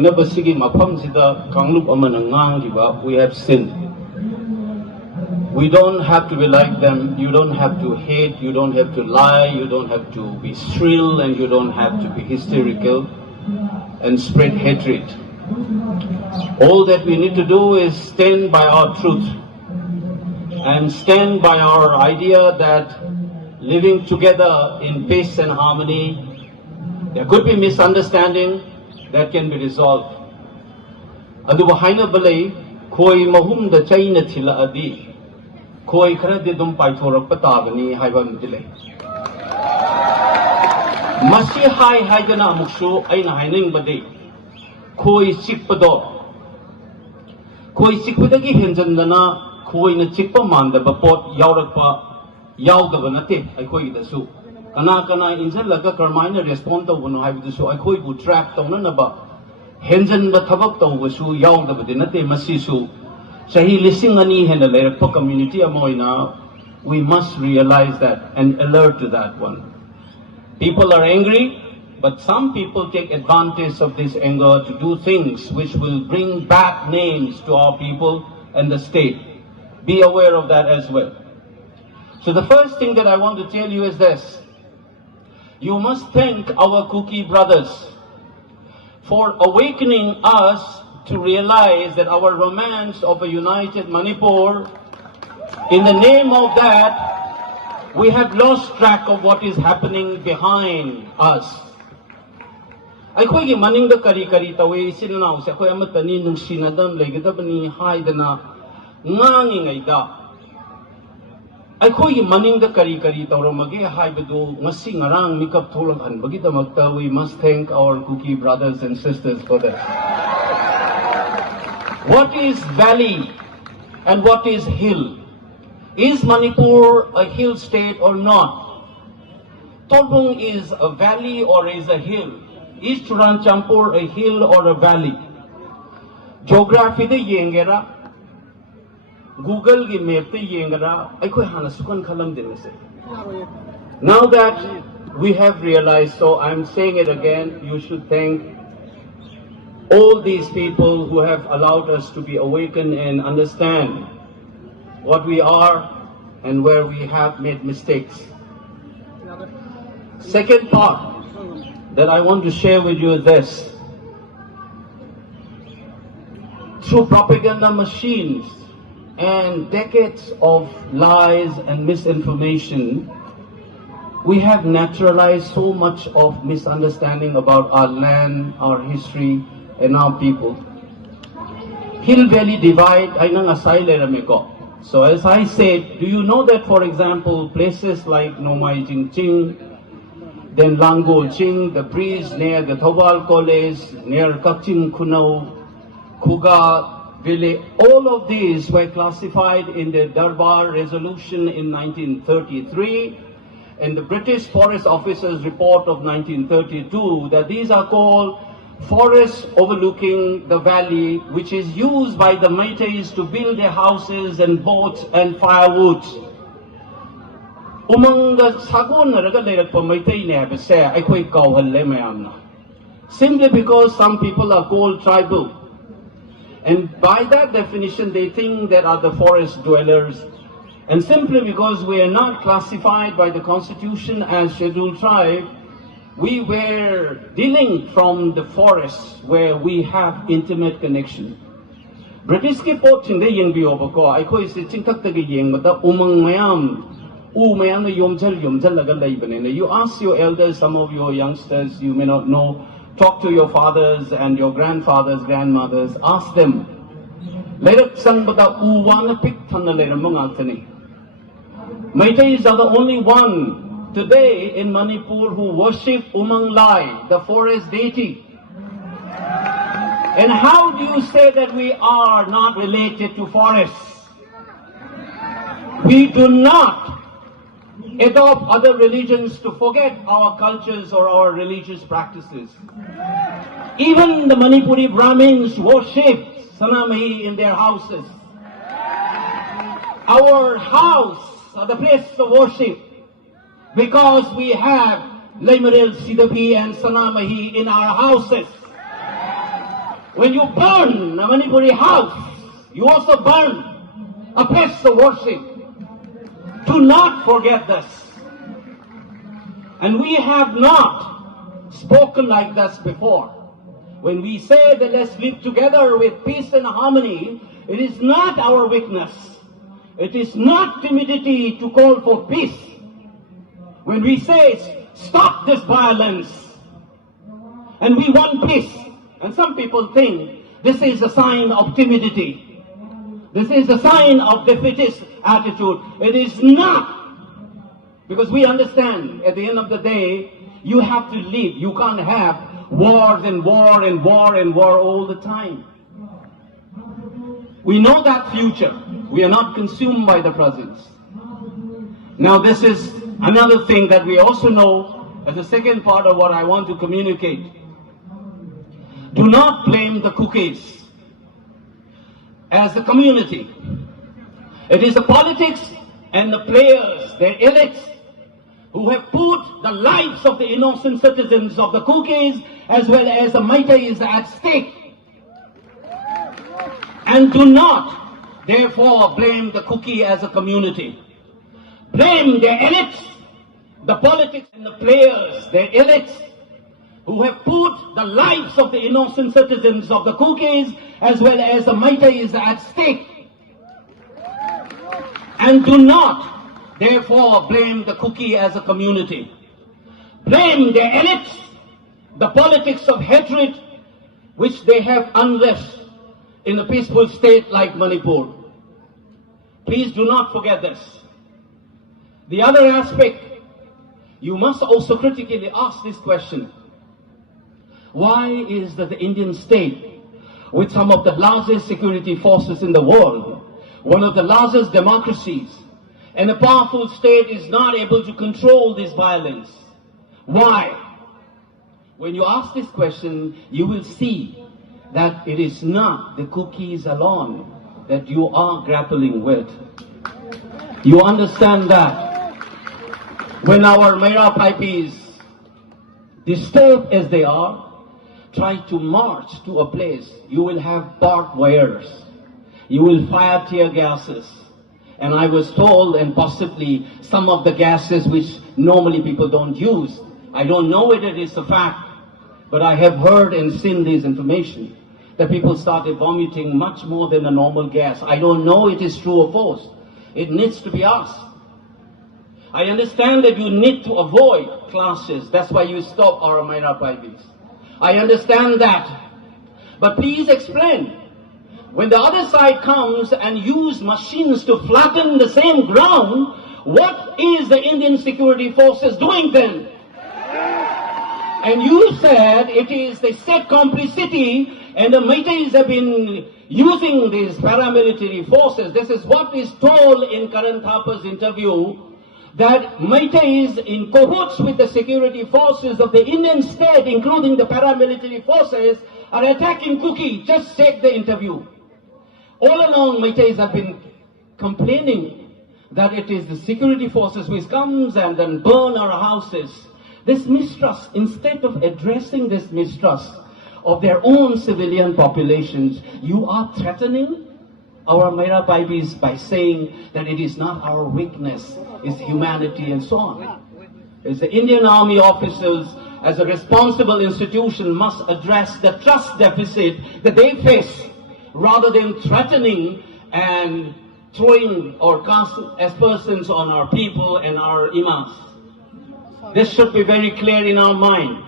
We have sinned. We don't have to be like them. You don't have to hate. You don't have to lie. You don't have to be shrill, and you don't have to be hysterical and spread hatred. All that we need to do is stand by our truth and stand by our idea that living together in peace and harmony, there could be misunderstanding that can be resolved. Aduba haina balay koi mahum da chaina thila adi koi khara de dum paithorak patagani haiba mdile. Masi hai haidana amukshu aina haining bade koi chikpado koi chikpadagi henjandana koi na chikpa mandaba pot yaurakpa yaudaba nate aikoi dasu. Kana injal laga karmaina respond to one haibu so I koi bu trap to nanaba henjan ba thabak to wasu yaw da bade nate masisu sahi lising ani hen la pa community amoina. We must realize that and alert to that one. People are angry, but some people take advantage of this anger to do things which will bring bad names to our people and the state. Be aware of that as well. So the first thing that I want to tell you is this. You must thank our Kuki brothers for awakening us to realize that our romance of a united Manipur, in the name of that, we have lost track of what is happening behind us. Aikoi maning da kari tawe sinanaw sa akoy amatani nung sinadam legadabani haidana ngangi ngaida. Aikoi maning da kari tawramage haibadu ngasi ngarang mikap tholang hanbagi damakta. We must thank our Kuki brothers and sisters for that. What is valley and what is hill? Is Manipur a hill state or not? Tolbung is a valley or is a hill? Is Churanchampur a hill or a valley? Geography de yengera Google ki map te yengara aikoi hana sukan khalam dinase. Now that we have realized, so I'm saying it again, you should thank all these people who have allowed us to be awakened and understand what we are and where we have made mistakes. Second part that I want to share with you is this. Through propaganda machines and decades of lies and misinformation, we have naturalized so much of misunderstanding about our land, our history, and our people. Hill Valley divide, ay nang asylum rameko. So as I said, do you know that, for example, places like Nomai Jingching, then Langol Ching, the breeze near the Thobal College, near Kakchim Kunau, Kuga, Village, all of these were classified in the Darbar Resolution in 1933 and the British Forest Officers Report of 1932 that these are called forests overlooking the valley, which is used by the Meiteis to build their houses and boats and firewood. Simply because some people are called tribal. And by that definition, they think that are the forest dwellers. And simply because we are not classified by the Constitution as scheduled tribe, we were dealing from the forests where we have intimate connection. British ki pot chinde yeng bi obako aikoi se chingthak ta gi yeng mata umang mayam na yomjal laga laibane. You ask your elders, some of your youngsters, you may not know. Talk to your fathers and your grandfathers, grandmothers. Ask them. Lerak sang bata uwana pik thana leramong altani. Meiteis are the only one today in Manipur who worship Umang Lai, the forest deity. And how do you say that we are not related to forests? We do not adopt other religions to forget our cultures or our religious practices. Even the Manipuri Brahmins worship Sanamahi in their houses. Our house, the place of worship, because we have Leimaril, Sidapi and Sanamahi in our houses. When you burn a Manipuri house, you also burn a place of worship. Do not forget this. And we have not spoken like this before. When we say that let's live together with peace and harmony, it is not our weakness. It is not timidity to call for peace. When we say stop this violence and we want peace, and some people think this is a sign of timidity. This is a sign of defeatist attitude. It is not. Because we understand at the end of the day, you have to live. You can't have wars and war and war and war all the time. We know that future. We are not consumed by the present. Now this is another thing that we also know as the second part of what I want to communicate. Do not blame the cookies as a community. It is the politics and the players, their elites, who have put the lives of the innocent citizens of the cookies as well as the Meiteis at stake. And do not, therefore, blame the cookie as a community. Blame their elites, the politics and the players, their elites, who have put the lives of the innocent citizens of the cookies as well as the Meiteis at stake. And do not, therefore, blame the cookie as a community. Blame their elites, the politics of hatred which they have unleashed in a peaceful state like Manipur. Please do not forget this. The other aspect, you must also critically ask this question. Why is that the Indian state, with some of the largest security forces in the world, one of the largest democracies, and a powerful state is not able to control this violence? Why? When you ask this question, you will see that it is not the cookies alone that you are grappling with. You understand that when our Mera Pipes, disturbed as they are, try to march to a place, you will have barbed wires. You will fire tear gases. And I was told, and possibly some of the gases which normally people don't use. I don't know whether it is a fact, but I have heard and seen this information, that people started vomiting much more than a normal gas. I don't know it is true or false. It needs to be asked. I understand that you need to avoid clashes. That's why you stop our Mera Pipes. I understand that. But please explain. When the other side comes and use machines to flatten the same ground, what is the Indian security forces doing then? And you said it is the state complicity and the Meiteis have been using these paramilitary forces. This is what is told in Karan Thapa's interview, that Meiteis in cahoots with the security forces of the Indian state, including the paramilitary forces, are attacking Kuki. Just check the interview. All along, Meiteis have been complaining that it is the security forces which comes and then burn our houses. This mistrust, instead of addressing this mistrust of their own civilian populations, you are threatening our Mera Pipes by saying that it is not our weakness, it's humanity and so on. It's the Indian Army officers, as a responsible institution, must address the trust deficit that they face, rather than threatening and throwing or casting aspersions on our people and our imams. This should be very clear in our mind.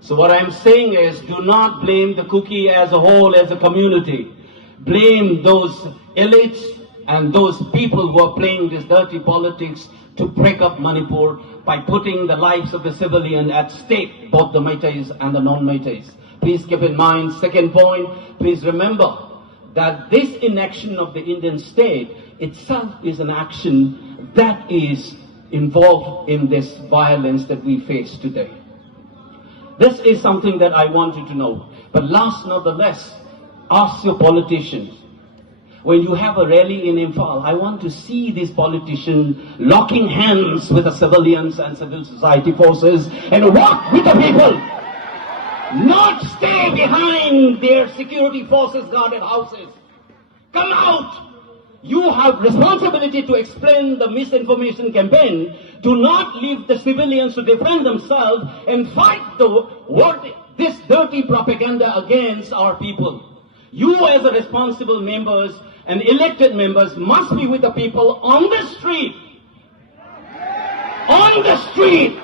So what I'm saying is, do not blame the cookie as a whole, as a community. Blame those elites and those people who are playing this dirty politics to break up Manipur by putting the lives of the civilian at stake, both the Meiteis and the non-Meiteis. Please keep in mind, second point, please remember that this inaction of the Indian state itself is an action that is involved in this violence that we face today. This is something that I want you to know. But last not the less, ask your politicians. When you have a rally in Imphal, I want to see these politicians locking hands with the civilians and civil society forces and walk with the people. not stay behind their security forces guarded houses. Come out. You have responsibility to explain the misinformation campaign. Do not leave the civilians to defend themselves and fight this dirty propaganda against our people. You as a responsible members and elected members must be with the people on the street. On the street.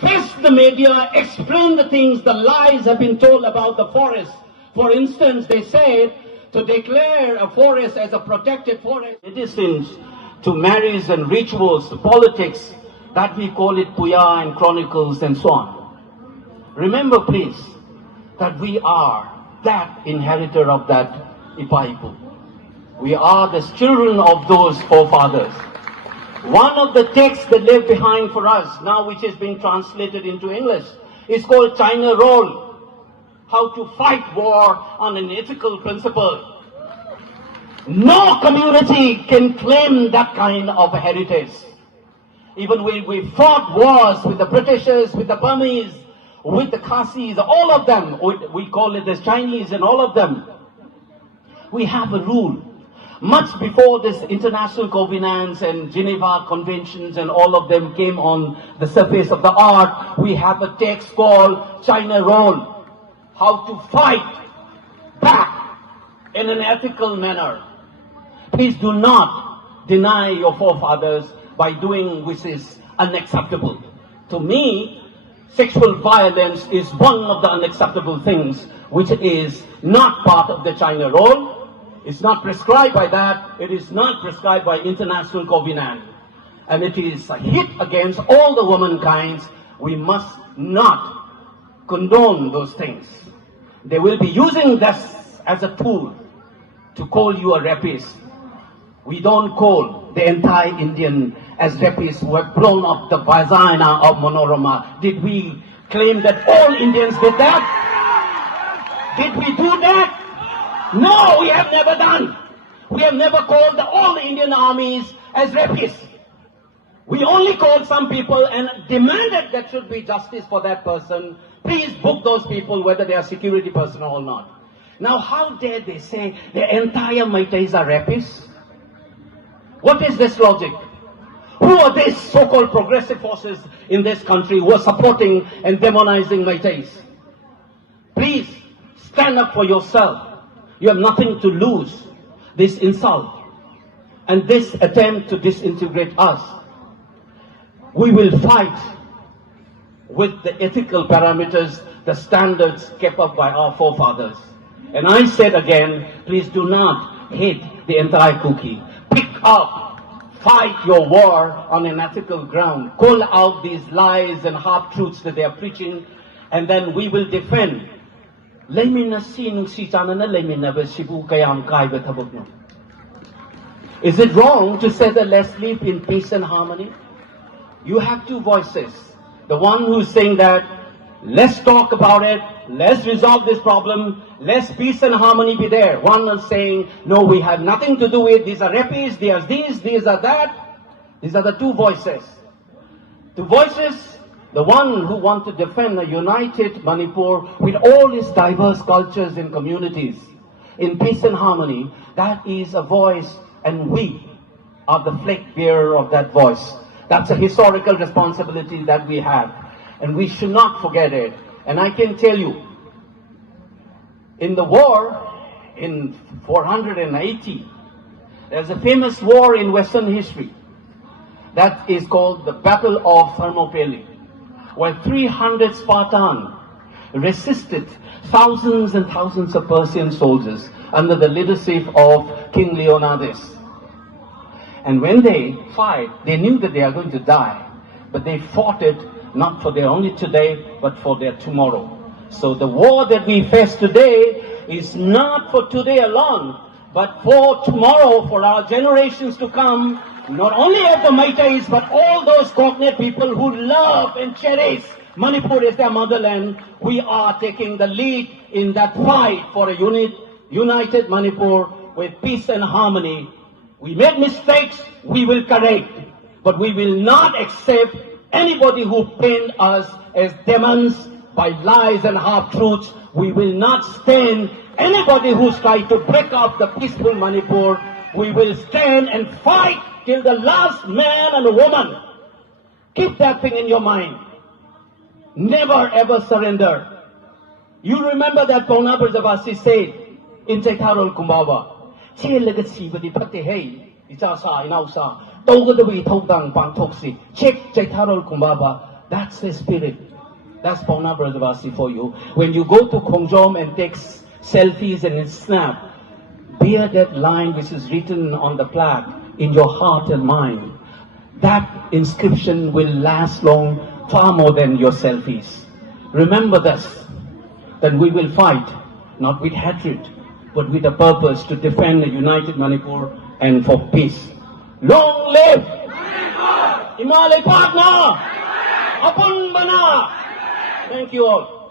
Face the media, explain the things, the lies have been told about the forest. For instance, they said to declare a forest as a protected forest. Medicines, to marriages and rituals, to politics, that we call it Puya and Chronicles and so on. Remember please, that we are that inheritor of that Ipaipu. We are the children of those forefathers. One of the texts that left behind for us, now which has been translated into English, is called China Roll. How to fight war on an ethical principle. No community can claim that kind of heritage. Even when we fought wars with the Britishers, with the Burmese, with the Khasis, all of them, we call it the Chinese and all of them. We have a rule. Much before this international covenants and Geneva conventions and all of them came on the surface of the earth, we have a text called China Roll. How to fight back in an ethical manner. Please do not deny your forefathers by doing which is unacceptable. To me, sexual violence is one of the unacceptable things which is not part of the China Roll. It's not prescribed by that. It is not prescribed by international covenant. And it is a hit against all the womankind. We must not condone those things. They will be using this as a tool to call you a rapist. We don't call the entire Indian as rapists who have blown up the vagina of Manorama. Did we claim that all Indians did that? Did we do that? No, we have never done. We have never called all the Indian armies as rapists. We only called some people and demanded that should be justice for that person. Please book those people whether they are security personnel or not. Now how dare they say the entire Meiteis are rapists? What is this logic? Who are these so-called progressive forces in this country who are supporting and demonizing Meiteis? Please stand up for yourself. You have nothing to lose. This insult and this attempt to disintegrate us. We will fight with the ethical parameters, the standards kept up by our forefathers. And I said again, please do not hate the entire cookie. Pick up, fight your war on an ethical ground. Call out these lies and half-truths that they are preaching, and then we will defend. Is it wrong to say that let's live in peace and harmony? You have two voices. The one who's saying that let's talk about it, let's resolve this problem, let's peace and harmony be there. One is saying, no, we have nothing to do with, these are rapists, these are that. These are the two voices. Two voices, the one who wants to defend a united Manipur with all its diverse cultures and communities in peace and harmony, that is a voice, and we are the flag bearer of that voice. That's a historical responsibility that we have, and we should not forget it. And I can tell you, in the war in 480, there's a famous war in Western history that is called the Battle of Thermopylae, where 300 Spartans resisted thousands and thousands of Persian soldiers under the leadership of King Leonidas. And when they fight, they knew that they are going to die, but they fought it not for their only today, but for their tomorrow. So the war that we face today is not for today alone, but for tomorrow, for our generations to come, not only of the Meiteis, but all those cognate people who love and cherish Manipur as their motherland. We are taking the lead in that fight for a united Manipur with peace and harmony. We made mistakes, we will correct, but we will not accept anybody who paint us as demons, by lies and half-truths. We will not stand anybody who's trying to break up the peaceful Manipur. We will stand and fight till the last man and woman. Keep that thing in your mind. Never ever surrender. You remember that Pauna Brajavasi said in Chaitharol Kumbhava, Che legacy but the pate hey, Itasa, Inausa, Togadawi Togdang Pangtoksi, check Chaitharol Kumbhava. That's the spirit. That's Pauna Brajavasi for you. When you go to Khongjom and take selfies and snap, bear that line which is written on the plaque in your heart and mind. That inscription will last long, far more than your selfies. Remember this, that we will fight, not with hatred, but with a purpose to defend a united Manipur and for peace. Long live Himalay Partner! Apun Bana! Thank you all.